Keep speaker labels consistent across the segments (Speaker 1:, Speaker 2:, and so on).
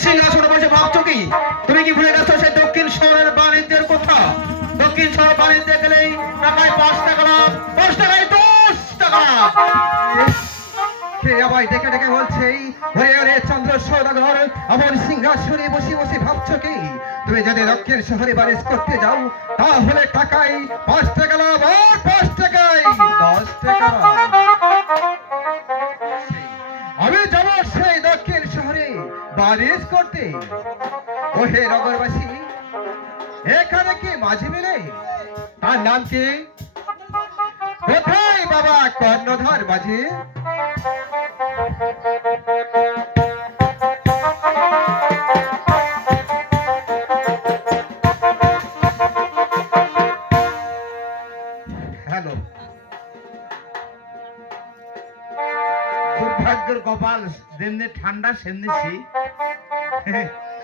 Speaker 1: বসে ভাবছ
Speaker 2: ওরে চন্দ্র সৌদাগর আমার সিংহাসনে বসে বসে ভাবছ কি? তুমি যদি দক্ষিণ শহরে বারিশ করতে যাও, তাহলে টাকায় পাঁচ টাকা লাভ আর পাঁচ টাকায় দশ টাকা বারিশ করতে। ওহে নগরবাসী, এখানে কি মাঝি মিলে? তার নাম কি? কোথায় বাবা কর্ণধর মাঝি?
Speaker 3: দুর্ভাগ্যের কপাল যেমনি ঠান্ডা, সেমনি শীত।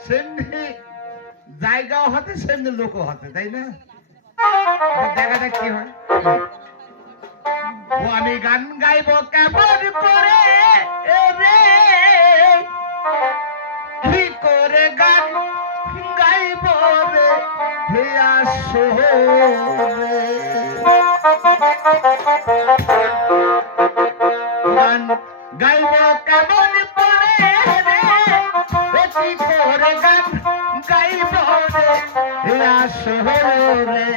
Speaker 3: সেমনি জায়গাও হতে, সেমনি লোকও হতে, তাই না? দেখা যাক কি হয়। আমি গান গাইব কেমন করে? রে! কি করে গান গাইব রে? হে আসো রে। গাইব কেমন রে? বেশি করে গান রে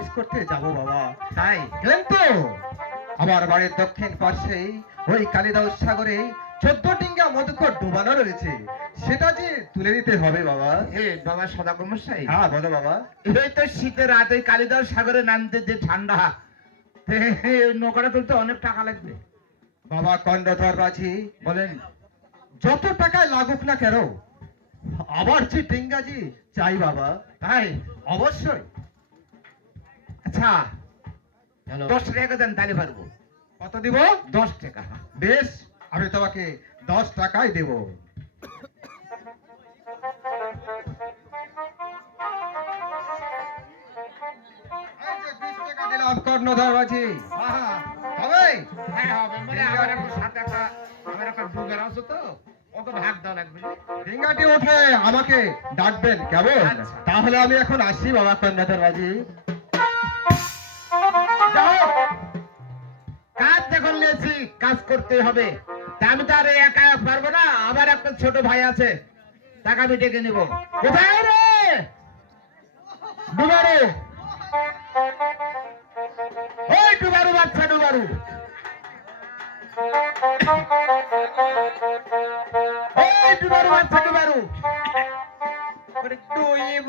Speaker 2: বারিশ করতে যাব বাবা।
Speaker 3: তাই
Speaker 2: কিন্তু আমার বাড়ির দক্ষিণ পার্শ্বেই ওই কালিদাস সাগরে চোদ্দ টিঙ্গা মধুকর ডুবানো রয়েছে। সেটা যে তুলে দিতে হবে বাবা।
Speaker 3: এ বাবা সদা কর্মশাই
Speaker 2: হ্যাঁ বলো বাবা।
Speaker 3: এই তো শীতের রাত কালিদাস সাগরে নামতে যে ঠান্ডা। নৌকাটা তুলতে অনেক টাকা লাগবে।
Speaker 2: বাবা কর্ণধর মাঝি
Speaker 3: বলেন
Speaker 2: যত টাকায় লাগুক না কেন আবার যে টিঙ্গাজি চাই বাবা।
Speaker 3: তাই?
Speaker 2: অবশ্যই।
Speaker 3: আচ্ছা দশ টাকা দেন তাহলে পারব।
Speaker 2: কত দিব?
Speaker 3: দশ টাকা।
Speaker 2: বেশ আমি তোমাকে দশ টাকাই দেব। এই যে 20 টাকা দিলাম কর্ণধর মাঝি
Speaker 3: হ্যাঁ,
Speaker 2: হবে?
Speaker 3: হ্যাঁ হবে। মানে আমার এখন সাথে একটা আমার একটা ডুবের আছে তো। অত ভাগ দেওয়া লাগবে
Speaker 2: ডিঙ্গাটি উঠে আমাকে ডাকবেন কেমন?
Speaker 3: আচ্ছা।
Speaker 2: তাহলে আমি এখন আসি বাবা কর্ণধর মাঝি
Speaker 3: নিয়েছি কাজ করতে হবে। আমি তো আর একা পারব না, আমার একটা ছোট ভাই আছে টাকা আমি ডেকে নেব। কোথায় রে? ওই ডুবারু বাচ্চা, ডুবারু।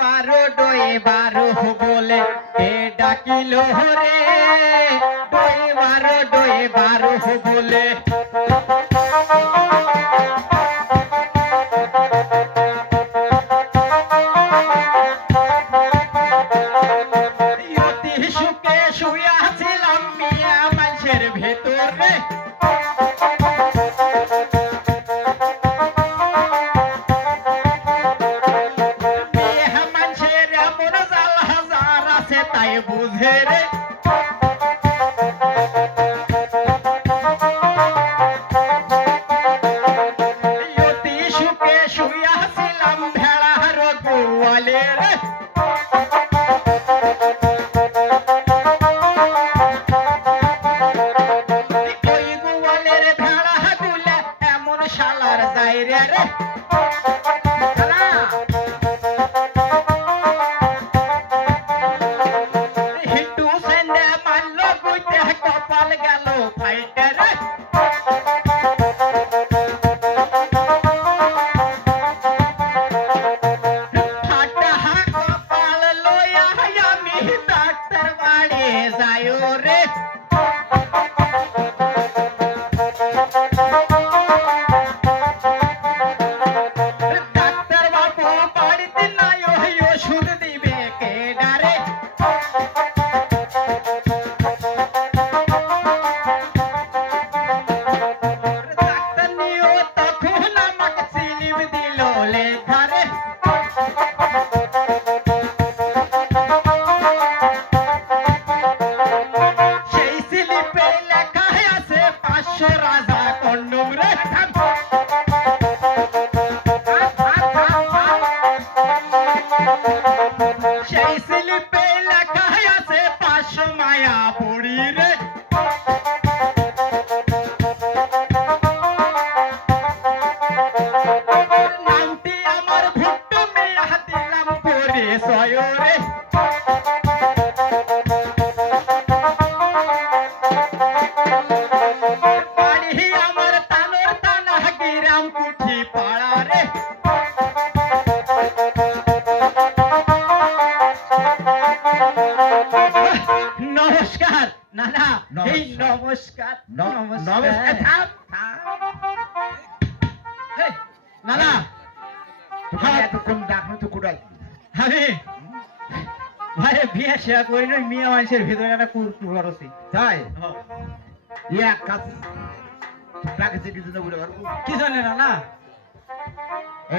Speaker 4: বারো দুই বারো বলে ডাকিল রে। বারো বলে Thank you. পাড়া রে। নমস্কার না না এই নমস্কার।
Speaker 3: নমস্কার থাম।
Speaker 4: না না
Speaker 3: এতক্ষণ ডাকনো তো কোথায়
Speaker 4: আমি ভাই বিয়ে শেয়া করি না মেয়ে মানুষের ভিতরে একটা কুরকুর করছি
Speaker 3: তাই? ইয়া কাজ প্রাকৃতিক কিছু না
Speaker 4: কি জানে না না?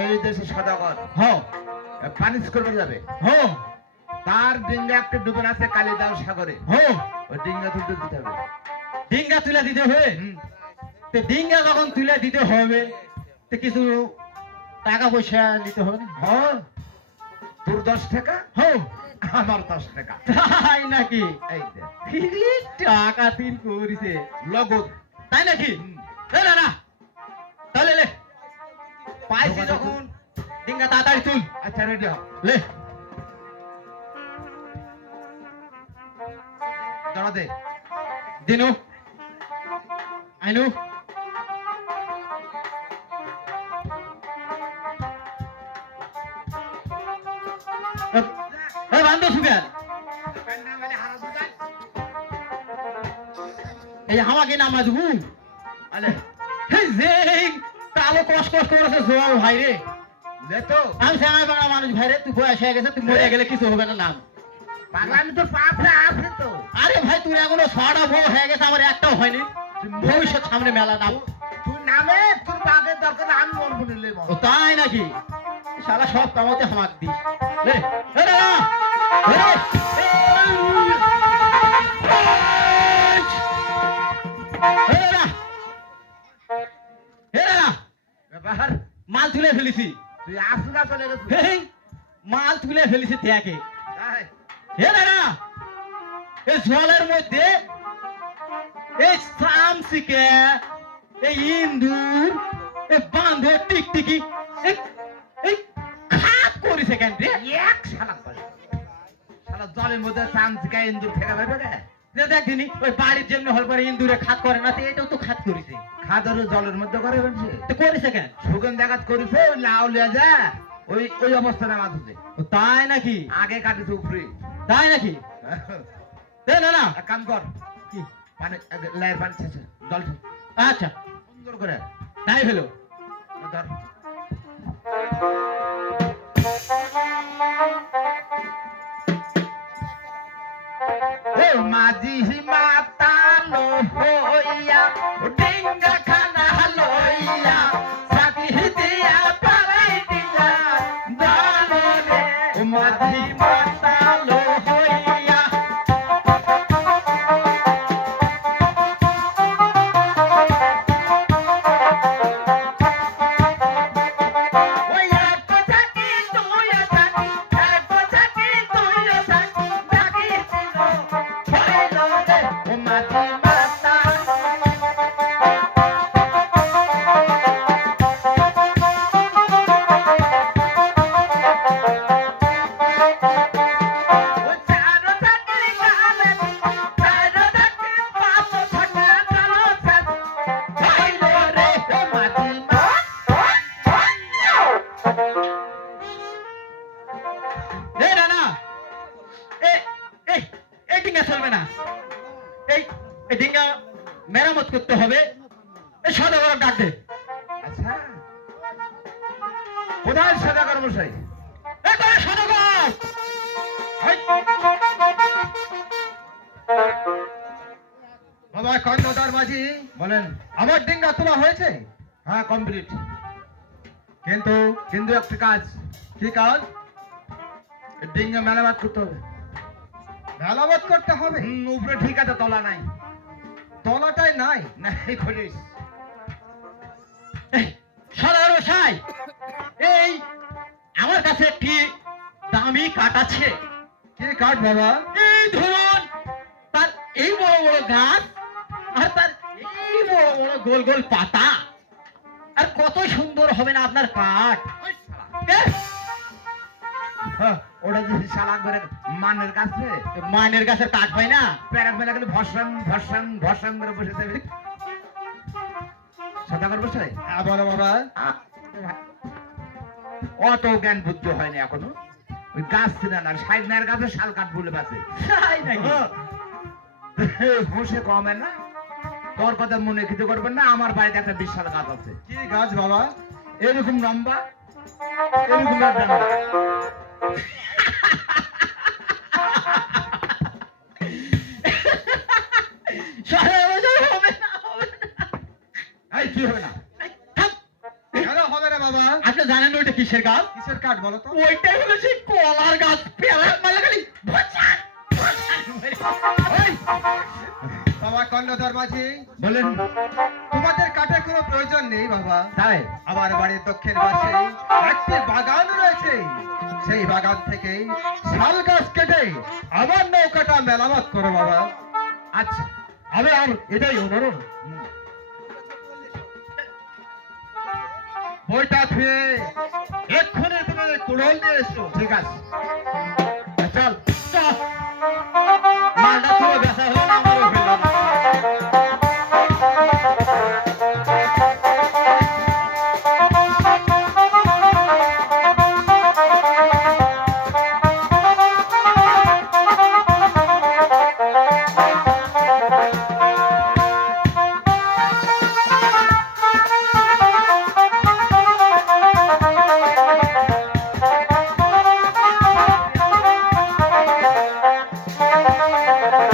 Speaker 3: এই দেশে সদাগর
Speaker 4: হ।
Speaker 3: পানিশ করবে যাবে
Speaker 4: হ।
Speaker 3: তার ডিঙ্গা একটা ডুবে আছে কালিদাও সাগরে।
Speaker 4: হ।
Speaker 3: ওই ডিঙ্গা তুলতে দিতে হবে।
Speaker 4: ডিঙ্গা তুলে দিতে হবে? তো ডিঙ্গা যখন তুলে দিতে হবে তো কিছু টাকা পয়সা নিতে হবে
Speaker 3: হ্যাঁ তোর দশ টাকা?
Speaker 4: হ।
Speaker 3: আমার দশ টাকা।
Speaker 4: তাই নাকি? টাকা তিন করিছে।
Speaker 3: লগত
Speaker 4: তাই নাকি? না না। তাহলে লে। পাইছি যখন। ডিঙ্গা তাড়াতাড়ি তুল
Speaker 3: আচ্ছা রেডি হ।
Speaker 4: লে।
Speaker 3: দাঁড়া দে।
Speaker 4: দিনু। আইনু। বান্ধব সুগার এই যে আমাকে নামা দেবু
Speaker 3: আলে
Speaker 4: এই যে এই কালো কষ্ট কষ্ট করেছে জোয়াল ভাই রে
Speaker 3: দে তো
Speaker 4: আমি শ্যামাই বাংলা মানুষ ভাই রে তুই বয়স হয়ে গেছে তুই মরে গেলে কিছু হবে না নাম
Speaker 3: পাগলা আমি তোর পাপে আছে তো
Speaker 4: আরে ভাই তুই এখনও ছটা বউ হয়ে গেছে আমার একটাও হয়নি ভবিষ্যৎ সামনে মেলা নাম
Speaker 3: তুই নামে তোর বাগের দরকার আমি মরবো নিলে
Speaker 4: ও তাই নাকি শালা সব কামাতে হামাক দিস রে রে মাল তুলে ফেলেছি।
Speaker 3: তুই চলে
Speaker 4: মাল তুলে ফেলেছি দেখে হে না এই জলের মধ্যে এই সামসিকে এই ইন্দুর এই বান্ধব টিকটিকি এই খাপ করেছে কেন রে?
Speaker 3: এক করে। শালা জলের মধ্যে গায়ে ইন্দুর পাবে রে
Speaker 4: যে দেখদিনি ওই বাড়ির জন্য হল পরে ইন্দুরে খাত করে না এটাও তো খাত করেছে।
Speaker 3: খাদর জলের মধ্যে করে
Speaker 4: তো করেছে কেন?
Speaker 3: সুগন্ধ দেখাত করেছে লাউ লিয়া যা ওই ওই অবস্থা নামা তুলে
Speaker 4: তাই নাকি?
Speaker 3: আগে কাটিছে উপরে।
Speaker 4: তাই নাকি? না না।
Speaker 3: কাম কর।
Speaker 4: কি?
Speaker 3: পানি লাইয়ের পানি ছেছে জল
Speaker 4: আচ্ছা।
Speaker 3: সুন্দর করে।
Speaker 4: তাই হলো।
Speaker 3: ধর। মাঝি মাতালো হইয়া ডিঙ্গা খানা লইয়া
Speaker 2: বাবা কর্ণধার মাঝি
Speaker 3: বলেন
Speaker 2: আমার ডিঙ্গা তোলা হয়েছে?
Speaker 3: হ্যাঁ কমপ্লিট
Speaker 2: কিন্তু
Speaker 3: কিন্তু একটা কাজ
Speaker 2: কি কাজ?
Speaker 3: ডিঙ্গে মেলামাত করতে হবে।
Speaker 2: মেলামত করতে হবে?
Speaker 3: উপরে ঠিক আছে তলা নাই।
Speaker 2: তলাটাই নাই?
Speaker 3: নাই করিস
Speaker 4: সদাগর মশাই এই আমার কাছে একটি দামি কাঠ আছে।
Speaker 2: কি কাঠ বাবা?
Speaker 4: এই এই বড় গাছ আর তার এই বড় বড় গোল গোল পাতা। আর কত সুন্দর হবে না আপনার কাঠ।
Speaker 3: ওটা যদি শালা করে মানের কাছে
Speaker 4: মানের গাছের কাঠ পাই না?
Speaker 3: প্যারাক মেলা গেলে ভর্ষণ ভর্ষণ ভর্ষণ করে বসে দেবে সদাগর বসে?
Speaker 2: বাবা
Speaker 3: অত জ্ঞান বুদ্ধি হয়নি এখনও। ওই গাছ ছিল না সাইড নায়ের গাছে শাল কাঠ বলে বাঁচে। কমে না। তোর কথা মনে কিছু করবেন না আমার বাড়িতে একটা বিশাল গাছ আছে।
Speaker 2: কি গাছ বাবা?
Speaker 3: এরকম লম্বা এরকম কি হবে না?
Speaker 2: বাবা?
Speaker 4: আপনি জানেন ওইটা কিসের গাছ?
Speaker 2: কিসের কাঠ বলো তো?
Speaker 4: ওইটাই হলো সেই কলার গাছ। পেয়ারা মালা খালি
Speaker 2: বাবা কর্ণধার মাঝি।
Speaker 3: বলেন।
Speaker 2: তোমাদের কাঠের কোনো প্রয়োজন নেই বাবা।
Speaker 3: তাই?
Speaker 2: আমার বাড়ির দক্ষিণ পাশে একটি বাগান রয়েছে। সেই বাগান থেকে শাল গাছ কেটে আমার নৌকাটা মেলামত করো বাবা।
Speaker 3: আচ্ছা
Speaker 2: আমি আর এটাই অনুরোধ বইটা থুয়ে এক্ষুনি তুমি কুড়োল দিয়ে এসো।
Speaker 3: ঠিক আছে। ಮಾಡೋ